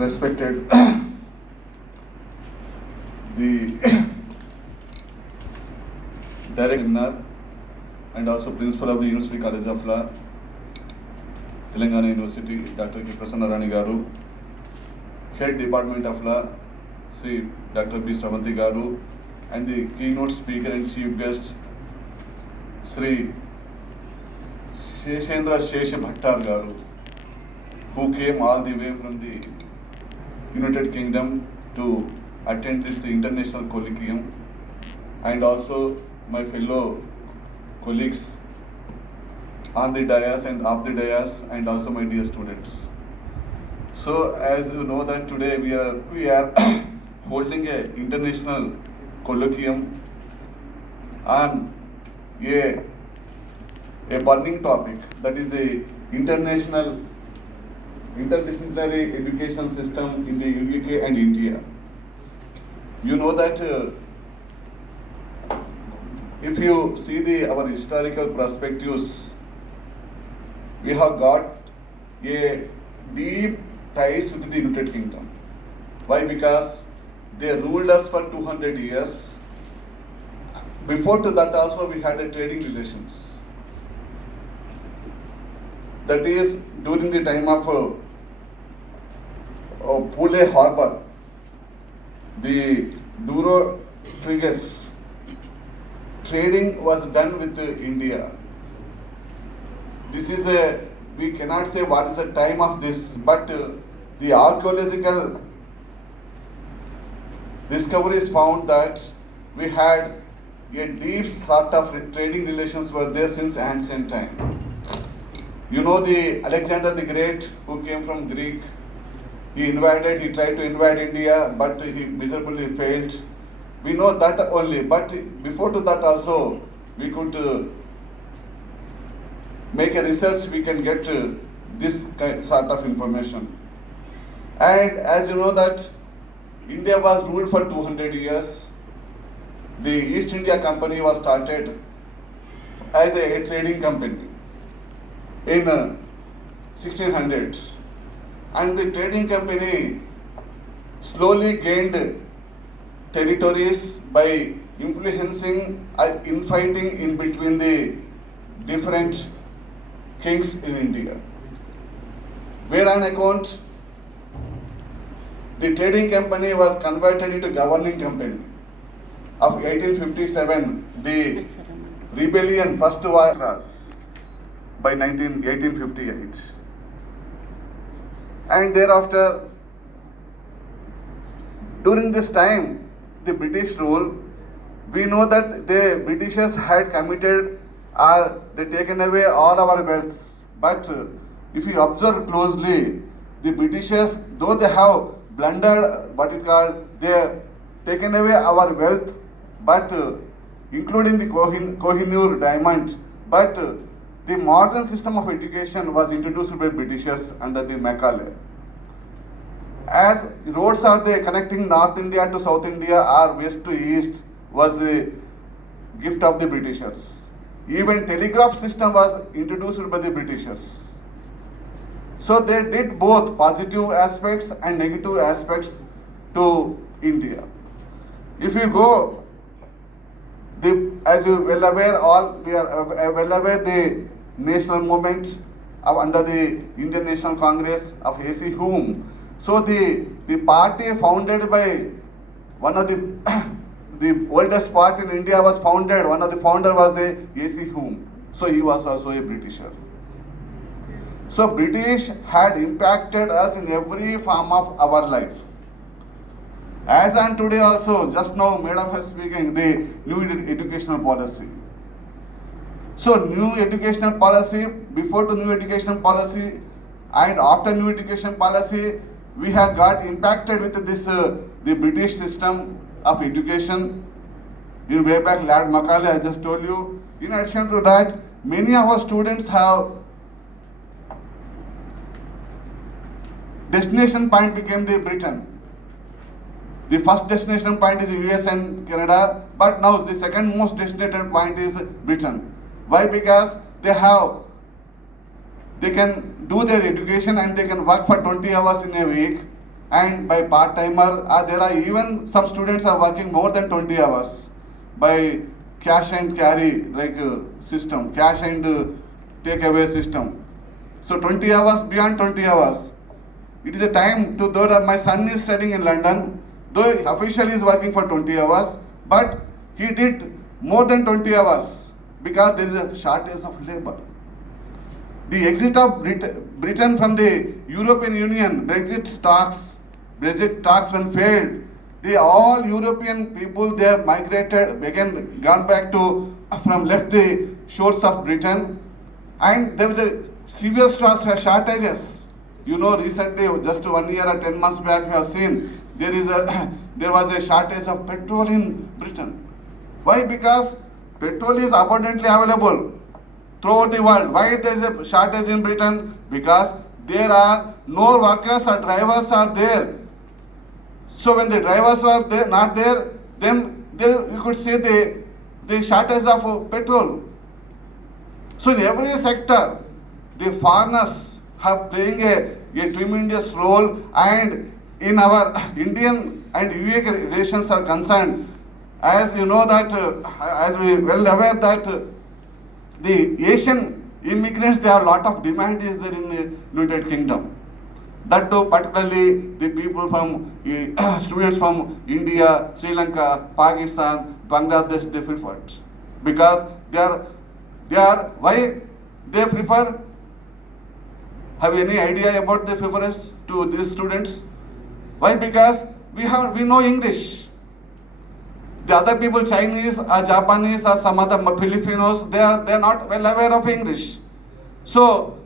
respected the director and also principal of the University College of Law, Telangana University, Dr. K. Prasanna Rani Garu, Head Department of Law, Sri Dr. B. Sravanti Garu, and the keynote speaker and chief guest, Sri Sheshendra Shesha Bhattar Garu, who came all the way from the United Kingdom to attend this international colloquium, and also my fellow colleagues on the dais and off the dais, and also my dear students. So as you know that today we are holding a international colloquium on a burning topic, that is the international interdisciplinary education system in the UK and India. You know that if you see our historical perspectives, we have got a deep ties with the United Kingdom. Why? Because they ruled us for 200 years. Before to that also we had a trading relations. That is during the time of Pule Harbour, the Douro Triges trading was done with India. This is we cannot say what is the time of this, but the archaeological discoveries found that we had a deep sort of trading relations were there since ancient time. You know the Alexander the Great, who came from Greek, he tried to invade India, but he miserably failed. We know that only, but before to that also we could make a research, we can get this sort of information. And as you know that India was ruled for 200 years. The East India Company was started as a trading company in 1600, and the trading company slowly gained territories by influencing and infighting in between the different kings in India. Where on account the trading company was converted into governing company. Of 1857, the rebellion first was by 1858. And thereafter, during this time, the British rule, we know that the Britishers had committed or they taken away all our wealth. But if you observe closely, the Britishers, though they have blundered they have taken away our wealth, but including the Kohinoor diamond, but the modern system of education was introduced by Britishers under the Macaulay. As roads are there connecting North India to South India or west to east was a gift of the Britishers. Even telegraph system was introduced by the Britishers. So they did both positive aspects and negative aspects to India. If you go, as you well aware, we are well aware the national movement under the Indian National Congress of A.C. Hume. So the party founded by one of the oldest party in India was founded. One of the founder was the A.C. Hume. So he was also a Britisher. So British had impacted us in every form of our life. As on today also, just now Madam has speaking, the new educational policy. So new educational policy, before the new educational policy and after new education policy, we have got impacted with this the British system of education. In way back, Lord Macaulay, I just told you. In addition to that, many of our students have destination point became the Britain. The first destination point is US and Canada, but now the second most destination point is Britain. Why? Because they can do their education and they can work for 20 hours in a week, and by part-timer. There are even some students are working more than 20 hours by cash and carry system, cash and take away system. So 20 hours, beyond 20 hours. It is a time to, though that my son is studying in London, though officially is working for 20 hours, but he did more than 20 hours because there is a shortage of labor. The exit of Britain from the European Union, Brexit talks when failed, all European people, they have migrated, again gone back to, from left the shores of Britain, and there was a severe shortages. You know, recently, just 1 year or 10 months back, we have seen there was a shortage of petrol in Britain. Why? Because petrol is abundantly available throughout the world. Why there is a shortage in Britain? Because there are no workers or drivers are there. So when the drivers are there, not there, then there you could see the shortage of petrol. So in every sector, the foreigners have playing a tremendous role, and in our Indian and UK relations are concerned, as you know that, as we well aware that the Asian immigrants, there are a lot of demand is there in the United Kingdom. That too, particularly the people from, students from India, Sri Lanka, Pakistan, Bangladesh, they prefer it. Because they are, why they prefer? Have any idea about the preference to these students? Why? Because we know English. The other people, Chinese or Japanese or some other Filipinos, they are not well aware of English. So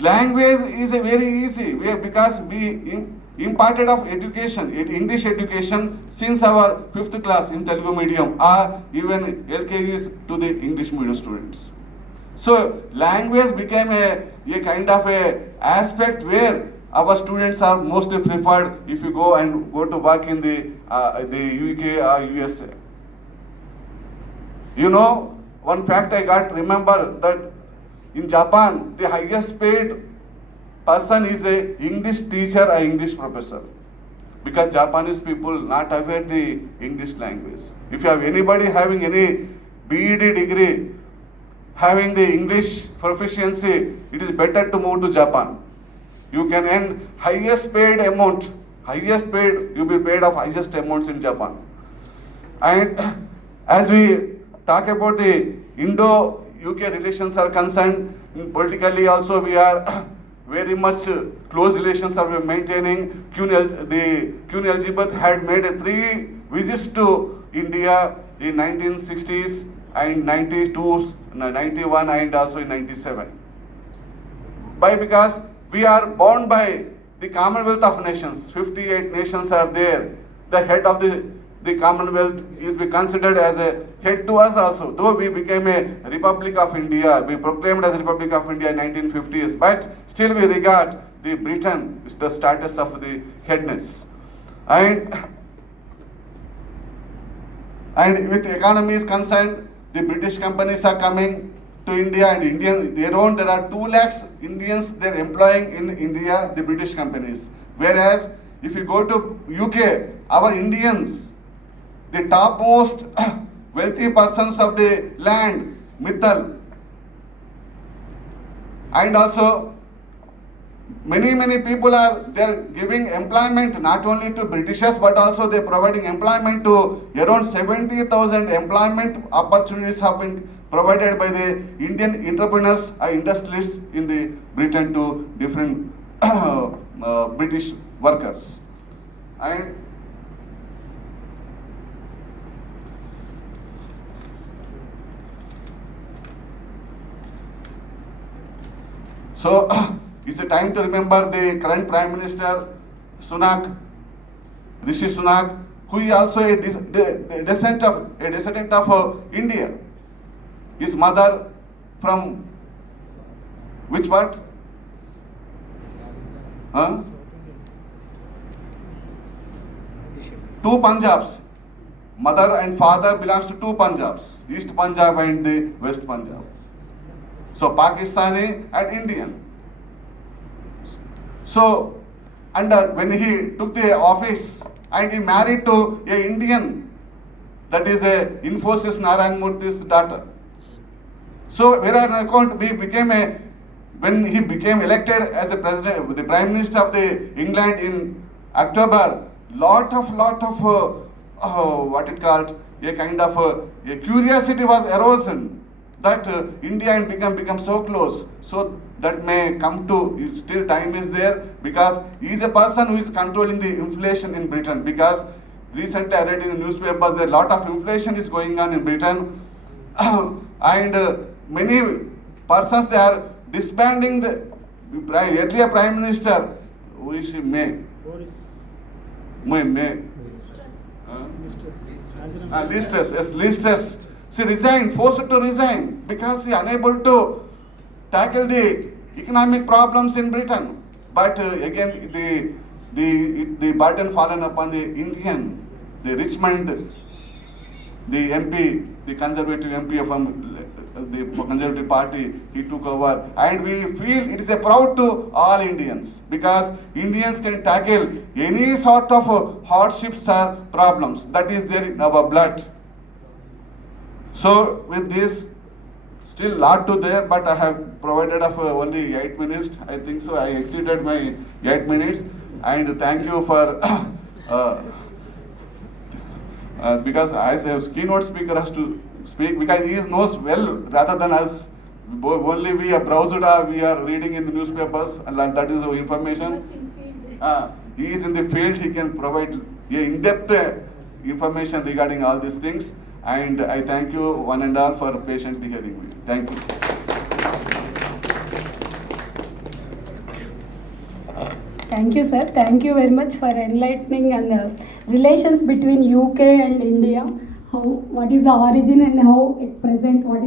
language is a very easy way, because we imparted of education, English education since our 5th class in Telugu medium, or even LKGs to the English medium students. So language became a kind of a aspect where our students are mostly preferred if you go to work in the UK or USA. You know, one fact I got, remember that in Japan, the highest paid person is a English teacher or English professor, because Japanese people not aware the English language. If you have anybody having any BEd degree, having the English proficiency, it is better to move to Japan. You can earn highest paid, you'll be paid of highest amounts in Japan. And as we talk about the Indo-UK relations are concerned, politically also we are very much close relations are we maintaining. The Queen Elizabeth had made 3 visits to India in 1960s and 92, 91 and also in 97. Why? Because we are bound by the Commonwealth of Nations. 58 nations are there. The head of the Commonwealth is be considered as a head to us also. Though we became a Republic of India, we proclaimed as a Republic of India in 1950s, but still we regard the Britain is the status of the headness. And with economy is concerned, the British companies are coming to India, and there are 2 lakhs Indians they're employing in India, the British companies. Whereas if you go to UK, our Indians, the topmost wealthy persons of the land, Mittal, and also many people they're giving employment not only to Britishers, but also they're providing employment to around 70,000 employment opportunities have been provided by the Indian entrepreneurs or industrialists in the Britain to different British workers. And so it's a time to remember the current Prime Minister Rishi Sunak, who is also a descendant of India. His mother from which part? Huh? 2 Punjabs. Mother and father belongs to 2 Punjabs, East Punjab and the West Punjab. So Pakistani and Indian. So, and when he took the office and he married to a Indian, that is a Infosys Narayan Murthy's daughter. So whereas on account when he became elected as the president, the prime minister of the England in October, lot of what it called a kind of a curiosity was arisen that India and become so close. So that may come to, still time is there, because he is a person who is controlling the inflation in Britain, because recently I read in the newspapers that a lot of inflation is going on in Britain and many persons, they are disbanding the earlier prime minister, who is she, May. Liz Truss. She resigned, forced to resign because she unable to tackle the economic problems in Britain. But again, the burden fallen upon the Indian, the Richmond, the MP, the Conservative MP from the Conservative Party, he took over, and we feel it is a proud to all Indians, because Indians can tackle any sort of hardships or problems that is there in our blood. So with this, still lot to there, but I have provided of only 8 minutes. I think so I exceeded my 8 minutes, and thank you for because as a keynote speaker has to speak, because he knows well rather than us. Only we are browsed or we are reading in the newspapers, and that is our information. He is in the field, he can provide in-depth information regarding all these things, and I thank you one and all for patiently hearing me. Thank you. Thank you, sir. Thank you very much for enlightening and relations between UK and India. What is the origin and how at present what is